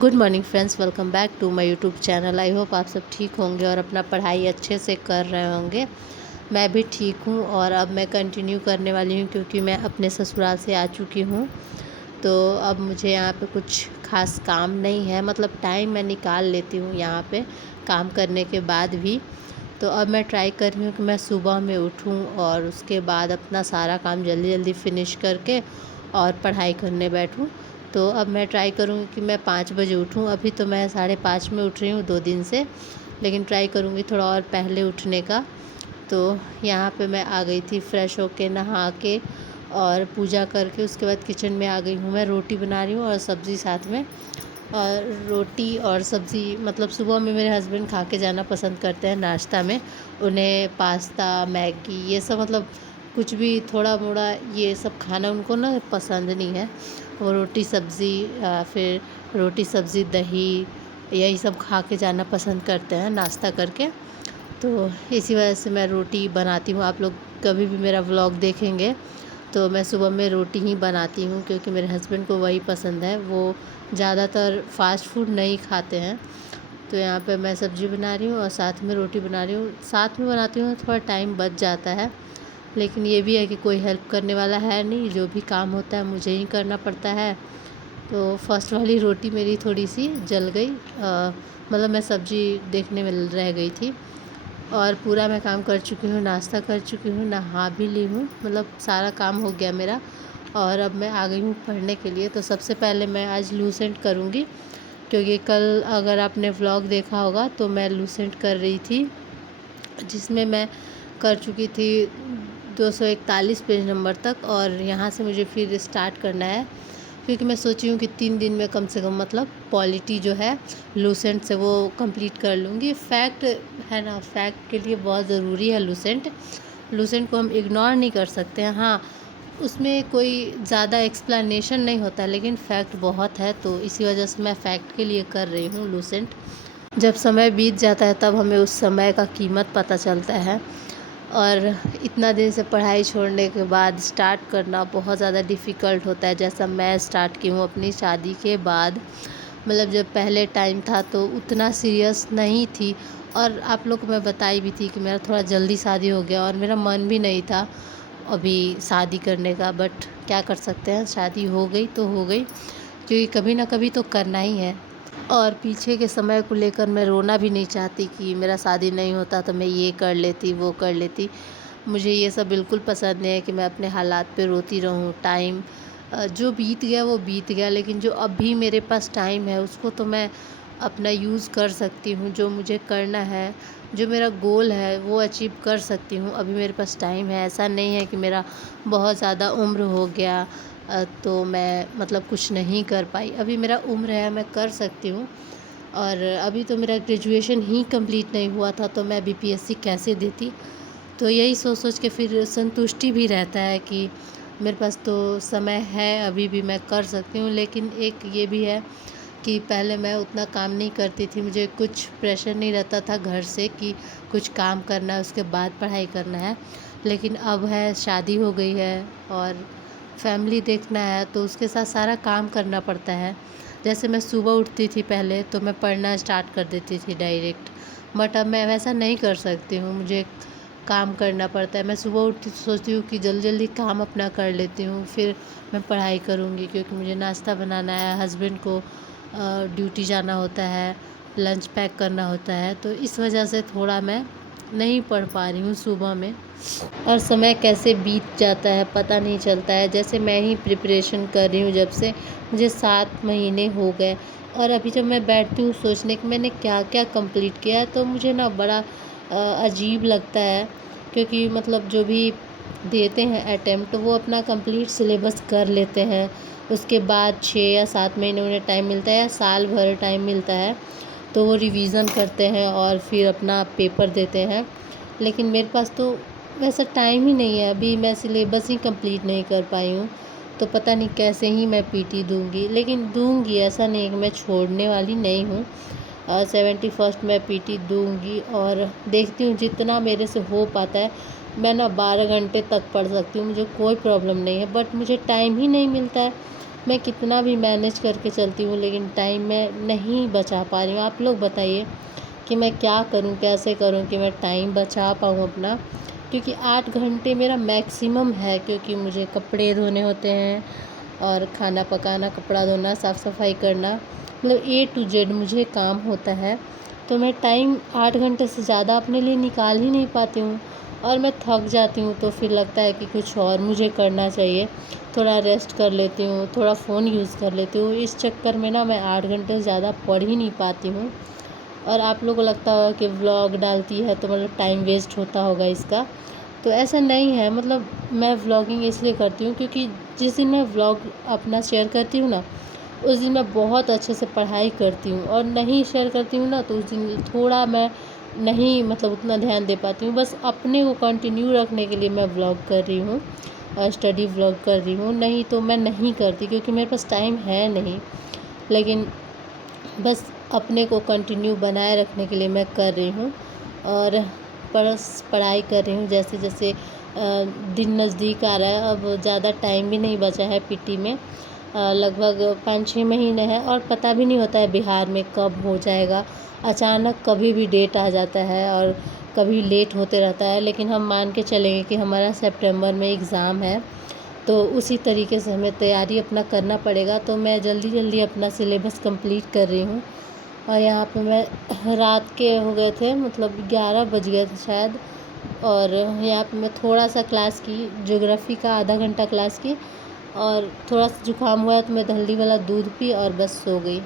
Good morning friends, welcome back to my YouTube channel. I hope आप सब ठीक होंगे और अपना पढ़ाई अच्छे से कर रहे होंगे। मैं भी ठीक हूँ और अब मैं कंटिन्यू करने वाली हूँ क्योंकि मैं अपने ससुराल से आ चुकी हूँ। तो अब मुझे यहाँ पे कुछ खास काम नहीं है, मतलब टाइम मैं निकाल लेती हूँ यहाँ पे काम करने के बाद भी। तो अब मैं ट्राई कर रही हूँ कि मैं सुबह में उठूँ और उसके बाद अपना सारा काम जल्दी जल्दी फिनिश करके और पढ़ाई करने बैठूँ। तो अब मैं ट्राई करूँगी कि मैं 5 बजे उठूँ। अभी तो मैं 5:30 में उठ रही हूँ 2 दिन से, लेकिन ट्राई करूँगी थोड़ा और पहले उठने का। तो यहाँ पे मैं आ गई थी फ्रेश होके, नहा के और पूजा करके उसके बाद किचन में आ गई हूँ। मैं रोटी बना रही हूँ और सब्ज़ी साथ में। और रोटी और सब्ज़ी मतलब सुबह में मेरे हस्बैंड खा के जाना पसंद करते हैं नाश्ता में। उन्हें पास्ता, मैगी ये सब मतलब कुछ भी थोड़ा मोड़ा ये सब खाना उनको ना पसंद नहीं है। वो रोटी सब्ज़ी फिर रोटी सब्ज़ी दही यही सब खा के जाना पसंद करते हैं नाश्ता करके। तो इसी वजह से मैं रोटी बनाती हूँ। आप लोग कभी भी मेरा व्लॉग देखेंगे तो मैं सुबह में रोटी ही बनाती हूँ क्योंकि मेरे हस्बैंड को वही पसंद है। वो ज़्यादातर फ़ास्ट फूड नहीं खाते हैं। तो यहाँ पे मैं सब्ज़ी बना रही हूँ और साथ में रोटी बना रही हूँ। साथ में बनाती हूँ थोड़ा टाइम बच जाता है, लेकिन ये भी है कि कोई हेल्प करने वाला है नहीं, जो भी काम होता है मुझे ही करना पड़ता है। तो फर्स्ट वाली रोटी मेरी थोड़ी सी जल गई, मतलब मैं सब्ज़ी देखने में रह गई थी। और पूरा मैं काम कर चुकी हूँ, नाश्ता कर चुकी हूँ, नहा भी ली हूँ, मतलब सारा काम हो गया मेरा। और अब मैं आ गई हूँ पढ़ने के लिए। तो सबसे पहले मैं आज लूसेंट करूँगी क्योंकि कल अगर आपने व्लॉग देखा होगा तो मैं लूसेंट कर रही थी, जिसमें मैं कर चुकी थी 241 पेज नंबर तक। और यहाँ से मुझे फिर स्टार्ट करना है क्योंकि मैं सोची हूँ कि 3 दिन में कम से कम मतलब पॉलिटी जो है लूसेंट से वो कंप्लीट कर लूँगी। फैक्ट है ना, फैक्ट के लिए बहुत ज़रूरी है लूसेंट। लूसेंट को हम इग्नोर नहीं कर सकते हैं। हाँ, उसमें कोई ज़्यादा एक्सप्लेनेशन नहीं होता, लेकिन फ़ैक्ट बहुत है, तो इसी वजह से मैं फ़ैक्ट के लिए कर रही हूँ लूसेंट। जब समय बीत जाता है तब हमें उस समय का कीमत पता चलता है। और इतना दिन से पढ़ाई छोड़ने के बाद स्टार्ट करना बहुत ज़्यादा डिफ़िकल्ट होता है। जैसा मैं स्टार्ट की हूँ अपनी शादी के बाद, मतलब जब पहले टाइम था तो उतना सीरियस नहीं थी। और आप लोग को मैं बताई भी थी कि मेरा थोड़ा जल्दी शादी हो गया और मेरा मन भी नहीं था अभी शादी करने का, बट क्या कर सकते हैं, शादी हो गई तो हो गई, क्योंकि कभी ना कभी तो करना ही है। और पीछे के समय को लेकर मैं रोना भी नहीं चाहती कि मेरा शादी नहीं होता तो मैं ये कर लेती वो कर लेती। मुझे ये सब बिल्कुल पसंद नहीं है कि मैं अपने हालात पे रोती रहूँ। टाइम जो बीत गया वो बीत गया, लेकिन जो अभी मेरे पास टाइम है उसको तो मैं अपना यूज़ कर सकती हूँ। जो मुझे करना है, जो मेरा गोल है वो अचीव कर सकती हूँ। अभी मेरे पास टाइम है, ऐसा नहीं है कि मेरा बहुत ज़्यादा उम्र हो गया तो मैं मतलब कुछ नहीं कर पाई। अभी मेरा उम्र है, मैं कर सकती हूँ। और अभी तो मेरा ग्रेजुएशन ही कंप्लीट नहीं हुआ था तो मैं बीपीएससी कैसे देती। तो यही सोच सोच के फिर संतुष्टि भी रहता है कि मेरे पास तो समय है, अभी भी मैं कर सकती हूँ। लेकिन एक ये भी है कि पहले मैं उतना काम नहीं करती थी, मुझे कुछ प्रेशर नहीं रहता था घर से कि कुछ काम करना है उसके बाद पढ़ाई करना है। लेकिन अब है, शादी हो गई है और फैमिली देखना है तो उसके साथ सारा काम करना पड़ता है। जैसे मैं सुबह उठती थी पहले तो मैं पढ़ना स्टार्ट कर देती थी डायरेक्ट, बट अब मैं वैसा नहीं कर सकती हूँ, मुझे काम करना पड़ता है। मैं सुबह उठती तो सोचती हूँ कि जल्दी जल्दी काम अपना कर लेती हूँ, फिर मैं पढ़ाई करूँगी क्योंकि मुझे नाश्ता बनाना है, हस्बैंड को ड्यूटी जाना होता है, लंच पैक करना होता है। तो इस वजह से थोड़ा मैं नहीं पढ़ पा रही हूँ सुबह में। और समय कैसे बीत जाता है पता नहीं चलता है। जैसे मैं ही प्रिपरेशन कर रही हूँ जब से, मुझे 7 महीने हो गए। और अभी जब मैं बैठती हूँ सोचने कि मैंने क्या क्या कंप्लीट किया है तो मुझे ना बड़ा अजीब लगता है। क्योंकि मतलब जो भी देते हैं अटेम्प्ट वो अपना कंप्लीट सिलेबस कर लेते हैं, उसके बाद 6 या 7 महीने उन्हें टाइम मिलता है या साल भर टाइम मिलता है, तो वो रिवीज़न करते हैं और फिर अपना पेपर देते हैं। लेकिन मेरे पास तो वैसा टाइम ही नहीं है, अभी मैं सिलेबस ही कंप्लीट नहीं कर पाई हूँ। तो पता नहीं कैसे ही मैं पीटी दूँगी, लेकिन दूँगी, ऐसा नहीं है कि मैं छोड़ने वाली नहीं हूँ। 71st में पीटी दूँगी और देखती हूँ जितना मेरे से हो पाता है। मैं ना 12 घंटे तक पढ़ सकती हूँ, मुझे कोई प्रॉब्लम नहीं है, बट मुझे टाइम ही नहीं मिलता है। मैं कितना भी मैनेज करके चलती हूँ लेकिन टाइम मैं नहीं बचा पा रही हूँ। आप लोग बताइए कि मैं क्या करूँ, कैसे करूँ कि मैं टाइम बचा पाऊँ अपना, क्योंकि 8 घंटे मेरा मैक्सिमम है, क्योंकि मुझे कपड़े धोने होते हैं और खाना पकाना, कपड़ा धोना, साफ़ सफाई करना, मतलब ए टू जेड मुझे काम होता है। तो मैं टाइम 8 घंटे से ज़्यादा अपने लिए निकाल ही नहीं पाती हूँ और मैं थक जाती हूँ। तो फिर लगता है कि कुछ और मुझे करना चाहिए, थोड़ा रेस्ट कर लेती हूँ, थोड़ा फ़ोन यूज़ कर लेती हूँ। इस चक्कर में ना मैं 8 घंटे से ज़्यादा पढ़ ही नहीं पाती हूँ। और आप लोगों को लगता होगा कि व्लॉग डालती है तो मतलब टाइम वेस्ट होता होगा इसका, तो ऐसा नहीं है। मतलब मैं व्लॉगिंग इसलिए करती हूँ क्योंकि जिस दिन मैं व्लॉग अपना शेयर करती हूँ ना, उस दिन मैं बहुत अच्छे से पढ़ाई करती हूँ, और नहीं शेयर करती हूँ ना तो उस दिन थोड़ा मैं नहीं, मतलब उतना ध्यान दे पाती हूँ। बस अपने को कंटिन्यू रखने के लिए मैं व्लॉग कर रही हूँ और स्टडी व्लॉग कर रही हूँ, नहीं तो मैं नहीं करती क्योंकि मेरे पास टाइम है नहीं। लेकिन बस अपने को कंटिन्यू बनाए रखने के लिए मैं कर रही हूँ और पढ़ाई कर रही हूँ। जैसे जैसे दिन नज़दीक आ रहा है, अब ज़्यादा टाइम भी नहीं बचा है पीटी में, लगभग 5-6 महीने हैं और पता भी नहीं होता है बिहार में कब हो जाएगा। अचानक कभी भी डेट आ जाता है और कभी लेट होते रहता है, लेकिन हम मान के चलेंगे कि हमारा सितंबर में एग्ज़ाम है, तो उसी तरीके से हमें तैयारी अपना करना पड़ेगा। तो मैं जल्दी जल्दी अपना सिलेबस कंप्लीट कर रही हूँ। और यहाँ पे मैं रात के हो गए थे, मतलब 11 बज गए थे शायद, और यहाँ पे मैं थोड़ा सा क्लास की, ज्योग्राफी का आधा घंटा क्लास की, और थोड़ा सा जुकाम हुआ तो मैं हल्दी वाला दूध पी और बस सो गई।